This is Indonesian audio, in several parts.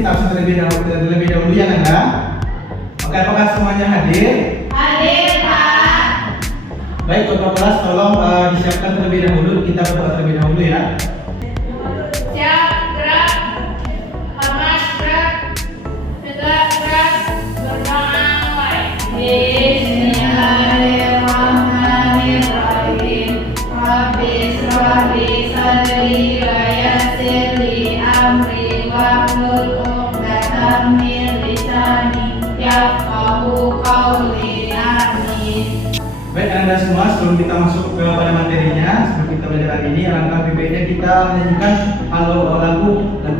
kita absen terlebih dahulu ya Nanda. Oke, apakah semuanya hadir? Hadir, Pak. Baik, Bapak kelas tolong disiapkan terlebih dahulu, kita berdoa terlebih dahulu ya. Siap, gerak. Hormat, gerak. Tegak, gerak. Berdoa, mulai. Bismillahirrahmanirrahim. Rabbi shrah li sadri wa yassir li amri wahlul 'uqdatam min lisani yafqahu qawli. Amin. Baik Anda semua, sebelum kita masuk pada materinya, sebelum kita belajar hari ini, alangkah lebih baiknya kita menyanyikan lagu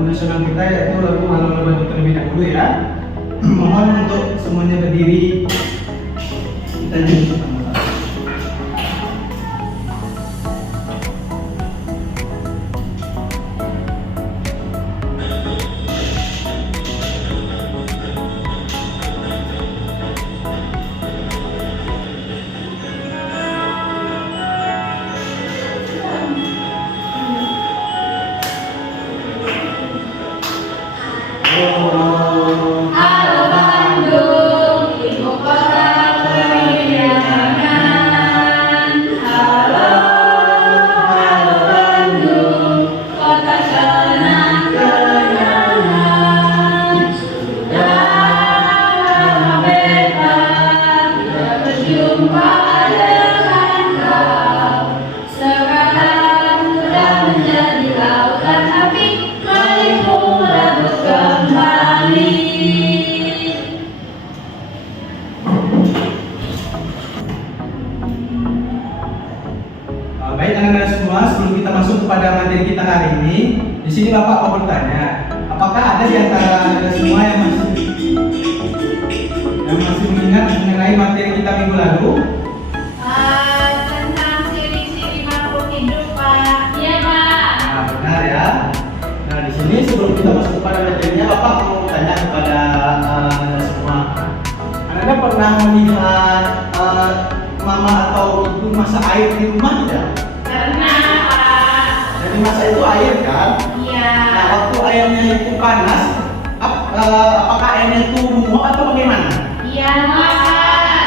nasional kita, yaitu lagu Halo Bantu terlebih dahulu ya. Mohon untuk semuanya berdiri, kita nyanyi sama-sama. Halo Bandung, ibu kota kemuliaan. Halo Bandung, kota kenang-kenangan. Sudah lama beta tidak berjumpa dengan kau. Sekarang sudah menjadi lautan api melipung rebus kembali. Baik anak-anak semua, sebelum kita masuk kepada materi kita hari ini, di sini Bapak mau bertanya, apakah ada di antara anak semua yang masih mengingat mengenai materi kita minggu lalu? Tentang ciri-ciri makhluk hidup, Pak. Iya, Pak. Nah, benar ya. Nah, di sini sebelum kita masuk kepada materinya, Bapak mau tanya kepada anak semua. Anda pernah melihat mama atau ibu masak air di rumah tidak? Pernah, Pak. Jadi masak itu air kan? Iya. Nah, waktu airnya itu panas, apakah airnya itu menguap atau bagaimana? Iya, Pak.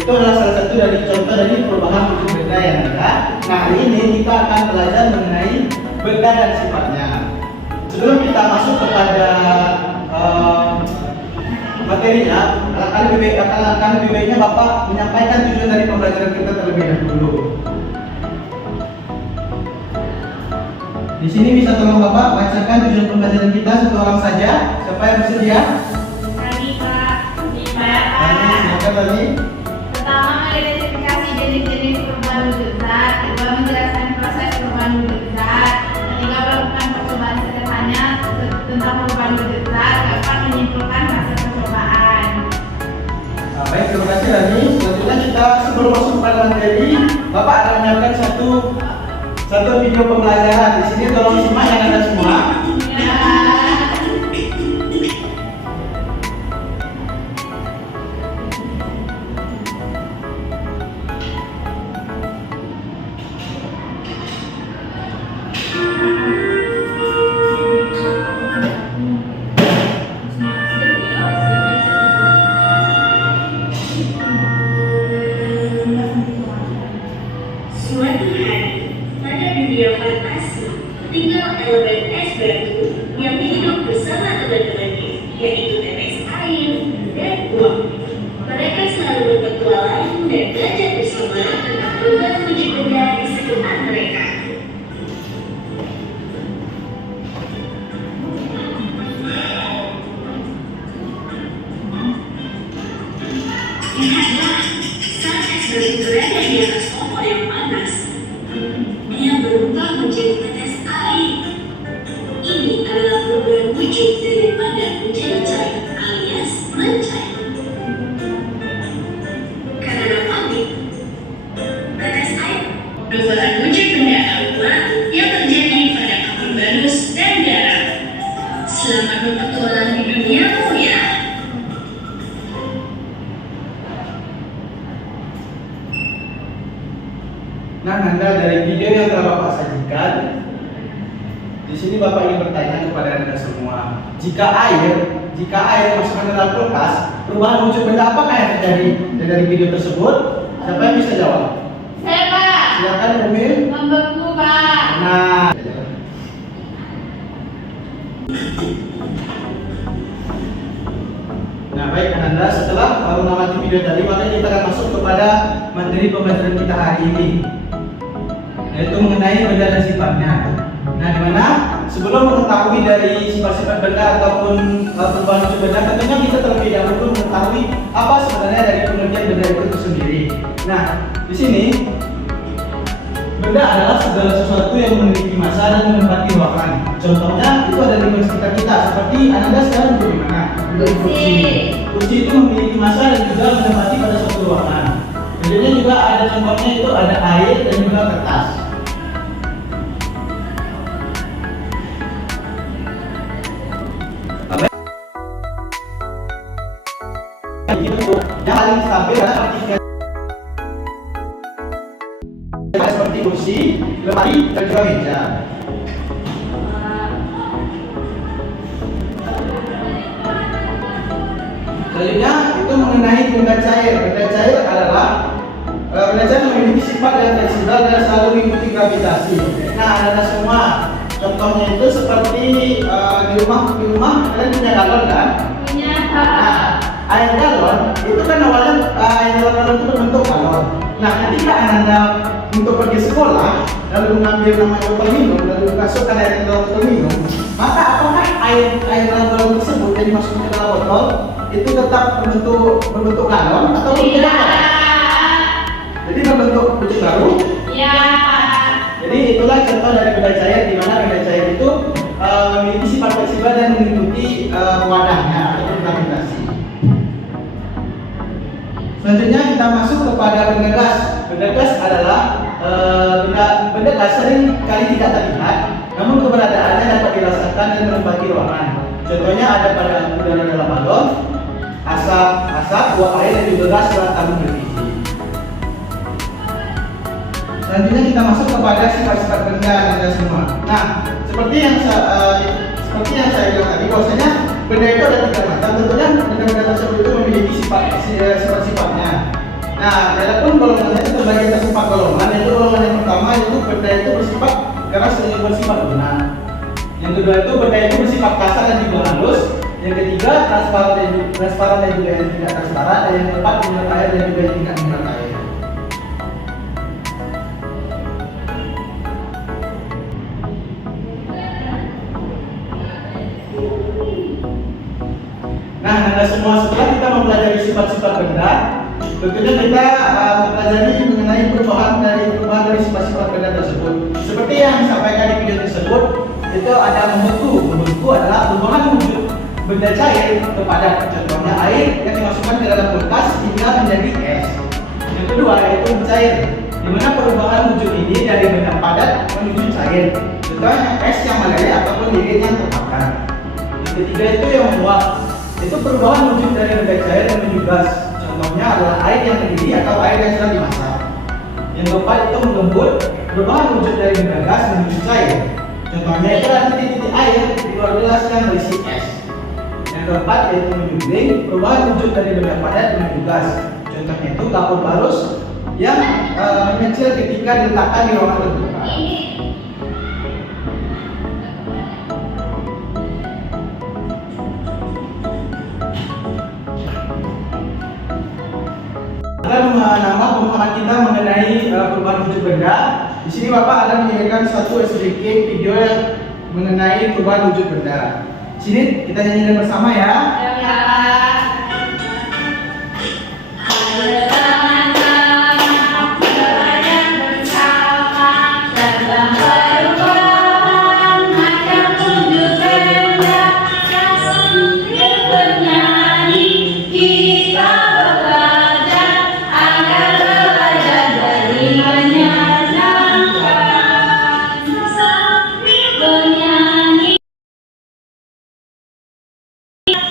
Itu adalah salah satu dari contoh dari perubahan bentuk benda ya Nanda. Nah, hari ini kita akan belajar mengenai benda dan sifatnya. Sebelum kita masuk kepada materinya, alangkah lebih baiknya Bapak menyampaikan tujuan dari pembelajaran kita terlebih dahulu. Di sini bisa tolong Bapak bacakan tujuan pembelajaran kita satu orang saja. Siapa yang bersedia? Tadi, Pak. Iya, Tani, Pak. silakan Tani. Pertama, mengidentifikasi jenis-jenis perubahan wujud zat. Kedua, menjelaskan proses perubahan wujud zat. Ketiga, melakukan percobaan sederhana tentang perubahan wujud zat. Keempat, menyimpulkan hasil percobaan. Nah, baik, terima kasih Rani. Selanjutnya kita sebelum masuk pada materi, Bapak akan menyiapkan satu video pembelajaran. Di sini tolong disimak ya Anda semua. Ya. Suatu hari, pada dunia fantasi, tinggal elemen es batu yang hidup bersama teman-temannya, yaitu tetes air dan uap. Mereka selalu berpetualang dan belajar bersama tentang perubahan wujud benda di sekitar mereka. Lihatlah, saat es batu berada di atas kompor yang panas, dia berubah menjadi tetes air. Ini adalah perubahan wujud daripada menjadi cair alias mencair. Karena pamit, tetes air perubahan wujud benda aqua yang terjadi pada kapur barus dan garam. Selamat berpetualang di duniamu ya. Nah, Nanda, dari video yang telah Bapak sajikan, Di sini Bapak ingin bertanya kepada Anda semua, jika air masukkan ke dalam kulkas, perubahan wujud benda apakah yang terjadi dari video tersebut? Siapa yang bisa jawab? Saya, Pak. Silakan Umil. Membeku, Pak. Nah, baik Anda, setelah mengamati video tadi, maka kita akan masuk kepada materi pembelajaran kita hari ini, yaitu mengenai benda dan sifatnya. Nah, dimana sebelum mengetahui dari sifat-sifat benda ataupun perubahan wujud benda, tentunya kita terlebih dahulu mengetahui apa sebenarnya dari pengertian benda itu sendiri. Nah, di sini benda adalah segala sesuatu yang memiliki massa dan menempati ruangan. Contohnya itu ada di sekitar kita, seperti Anda sekarang duduk di mana? Duduk di kursi. Kursi itu memiliki massa dan juga menempati pada suatu ruangan. Kemudian juga ada contohnya itu ada air dan juga kertas. Yang paling stabil adalah seperti kursi, lemari, dan juga meja. Selanjutnya itu mengenai benda cair. Benda cair adalah benda cair memiliki sifat yang fleksibel dan selalu mengikuti gravitasi. Nah, ada semua. Contohnya itu seperti di rumah kalian punya galon kan? Punya, Pak. Nah, air galon itu kan awalnya air galon itu berbentuk galon. Nah, ketika Anda untuk pergi sekolah lalu mengambil namanya botol minum lalu masukkan air ke dalam botol minum, maka apakah air dalam galon tersebut yang dimasukkan ke dalam botol itu tetap berbentuk galon atau tidak? Jadi berbentuk wujud baru? Iya, Pak. Jadi itulah contoh dari benda cair, di mana benda cair itu memiliki sifat fleksibel dan mengikuti wadahnya atau gravitasi. Selanjutnya kita masuk kepada benda gas. Benda gas adalah benda gas sering kali tidak terlihat, namun keberadaannya dapat dirasakan dan menempati ruangan. Contohnya ada pada udara dalam balon, asap, uap air dan juga gas dalam tabung LPG. Selanjutnya kita masuk kepada sifat-sifat benda Anda semua. Nah, seperti yang saya bilang tadi, bahwasanya benda itu ada tiga macam. Tentunya benda-benda tersebut itu memiliki sifat-sifatnya. Nah, adapun golongannya itu terbagi atas 4 golongan. Yaitu golongan yang pertama itu benda itu bersifat keras dan juga bersifat lunak. Yang kedua itu benda itu bersifat kasar dan juga halus. Yang ketiga transparan dan juga yang tidak transparan. Dan yang keempat menyerap air dan juga yang tidak menyerap air. Nah, Anda semua, setelah kita mempelajari sifat-sifat benda, tentunya kita mempelajari mengenai perubahan dari sifat-sifat benda tersebut. Seperti yang disampaikan di video tersebut, itu ada membeku. Membeku adalah perubahan wujud benda cair kepada, contohnya air yang dimasukkan ke dalam kulkas hingga menjadi es. Yang kedua yaitu mencair, di mana perubahan wujud ini dari benda padat menuju cair. Contohnya es yang meleleh ataupun lilin yang terbakar. Yang ketiga itu yang menguap. Itu perubahan wujud dari benda cair menuju gas. Contohnya adalah air yang mendidih atau air yang sedang dimasak. Yang keempat itu menggembur, perubahan wujud dari benda gas menuju cair. Contohnya itu adalah titik-titik air di luar gelas yang berisi es. Yang keempat yaitu menjuling, perubahan wujud dari benda padat menuju gas. Contohnya itu kapur barus yang mengecil ketika diletakkan di ruangan terbuka. Dalam menambah pemahaman kita mengenai perubahan wujud benda, di sini Bapak ada menyediakan satu sedikit video yang mengenai perubahan wujud benda. Di sini kita nyanyikan bersama ya. Ya.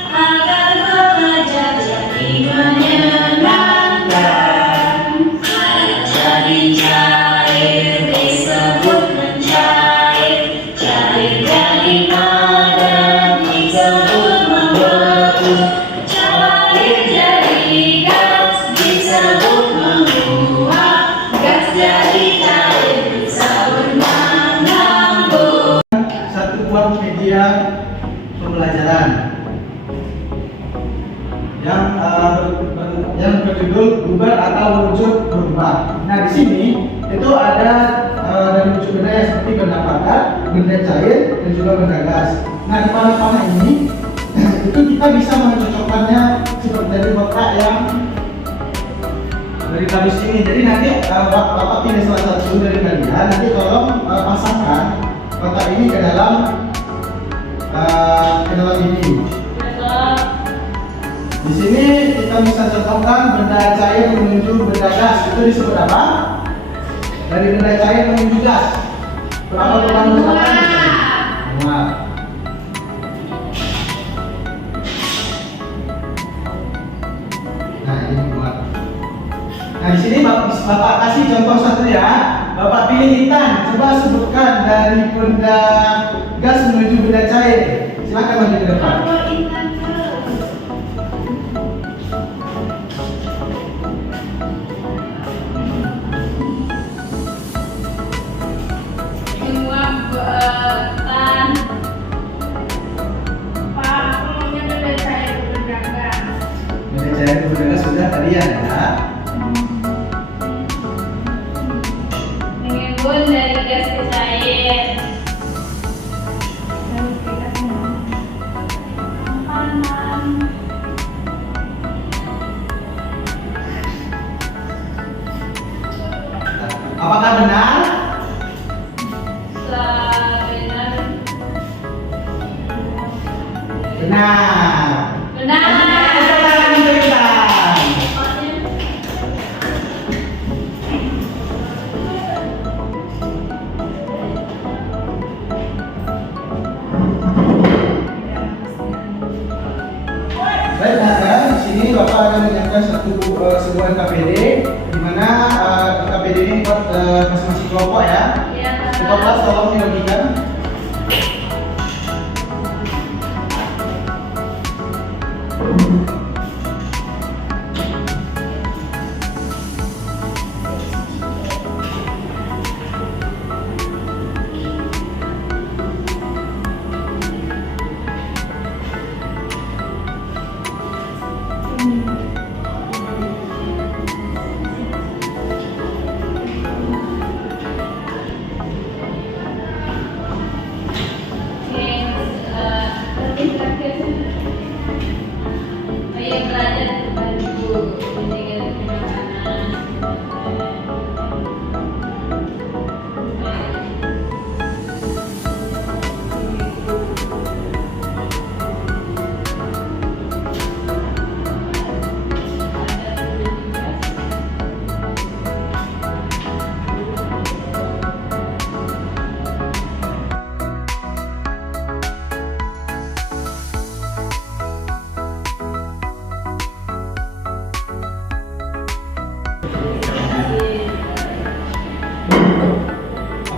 Ah cair jadi gas disebut menguap, gas jadi cair bisa bermenambung. Satu buah media pembelajaran yang berjudul bubar atau wujud berubah. Nah, di sini itu ada dari wujud benda yang seperti benda padat, benda cair, dan juga benda gas. Nah, di panah-panah ini itu kita bisa mencocokkannya seperti dari kotak yang dari kardus ini. Jadi nanti Bapak pilih salah satu dari kalian, nanti tolong pasangkan kotak ini ke dalam ini. Di sini kita bisa contohkan benda cair menuju benda gas. Itu disebut apa? Dari benda cair menuju gas. Berapa perubahan misalkan? Nah. Nah, ini buat. Nah, di sini Bapak kasih contoh satu ya. Bapak pilih Intan. Coba sebutkan dari benda gas menuju benda cair. Silakan maju ke depan. Benda cair benda gas sudah kalian ya. Mengembun dari gas ke cair. Apakah benar? Benar. Benar. Baik, nah, di sini Bapak akan menyiapkan sebuah KPD, di mana KPD ini buat masing-masing kelompok ya. Kelompok kelas tolong dibagikan.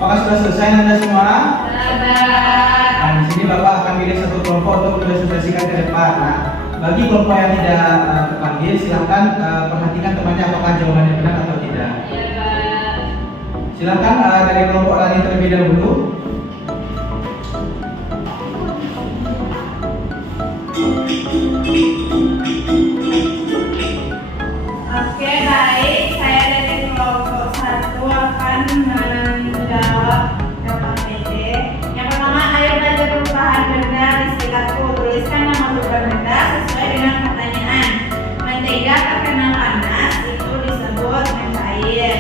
Apakah sudah selesai Anda semua? Nah, di sini Bapak akan pilih satu kelompok untuk presentasikan ke depan. Nah, bagi kelompok yang tidak terpanggil, silakan perhatikan temannya apakah jawabannya benar atau tidak. Silakan dari kelompok Rani terlebih dahulu. Oke, baik. Saya dari kelompok 1 akan menjawab jawaban PD. Yang pertama, ayo belajar perubahan benda di sekitarku. Tuliskan nama perubahan benda sesuai dengan pertanyaan. Mentega terkena panas itu disebut mencair.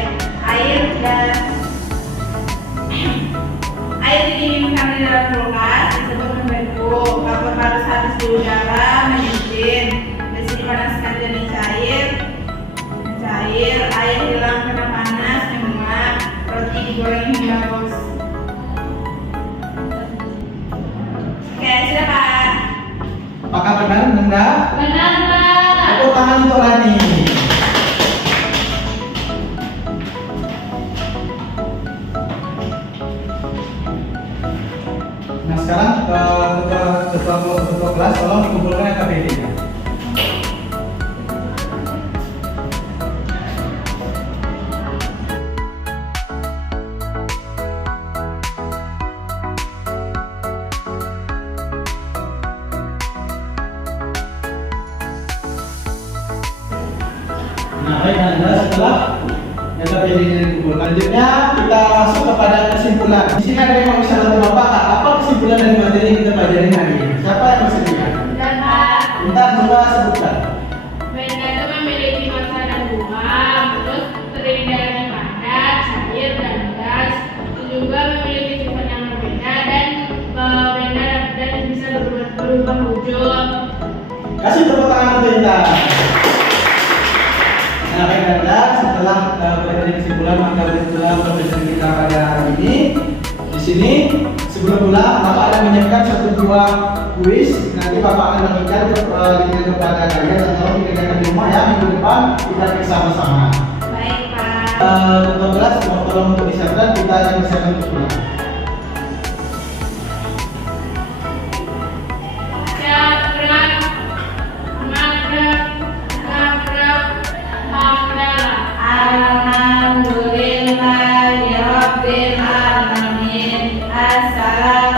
Air didinginkan di dalam kulkas disebut membeku. Kapur halus habis di udara menyucin. Besi dipanaskan jadi cair. Air hilang kena panas menguap. Roti digoreng hingga bos. Oke, sudah Pak. Apakah benar Nanda? Benar Pak. Tepuk tangan untuk Rani. Nah, sekarang ketua kelas tolong dikumpulkan KPD-nya. Nah, baik Anda, setelah LKPD ini dikumpulkan, selanjutnya kita masuk kepada kesimpulan. Di sini ada yang mau bisa bantu Bapak, Kak. Apa kesimpulan dari materi yang kita pelajari hari ini? Siapa yang bisa lihat? Dan Pak, Bentar, coba sebutkan. benda itu memiliki massa dan ruang, terus terdiri dari padat, cair, dan gas. Itu juga memiliki sifat yang berbeda dan benda dan bisa berubah wujud. Kasih tepuk tangan untuk kita. Nah, baik Anda, setelah berada kesimpulan maka kesimpulan pembahasan kita pada hari ini. Di sini sebelum pulang, Bapak akan menyiapkan satu buah kuis. Nanti Bapak akan bagikan linknya kepada kalian dan tolong dikerjakan di rumah ya. Minggu depan kita bersama-sama. Baik Pak. Ketua kelas mohon tolong untuk disiapkan, kita akan bersiapkan untuk pulang.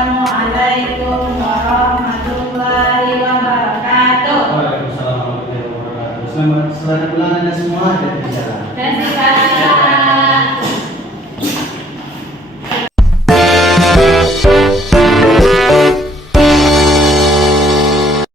Assalamualaikum warahmatullahi wabarakatuh. Waalaikumsalam warahmatullahi wabarakatuh. Selamat ulang Anda semua dan berjalan. Dan sekarang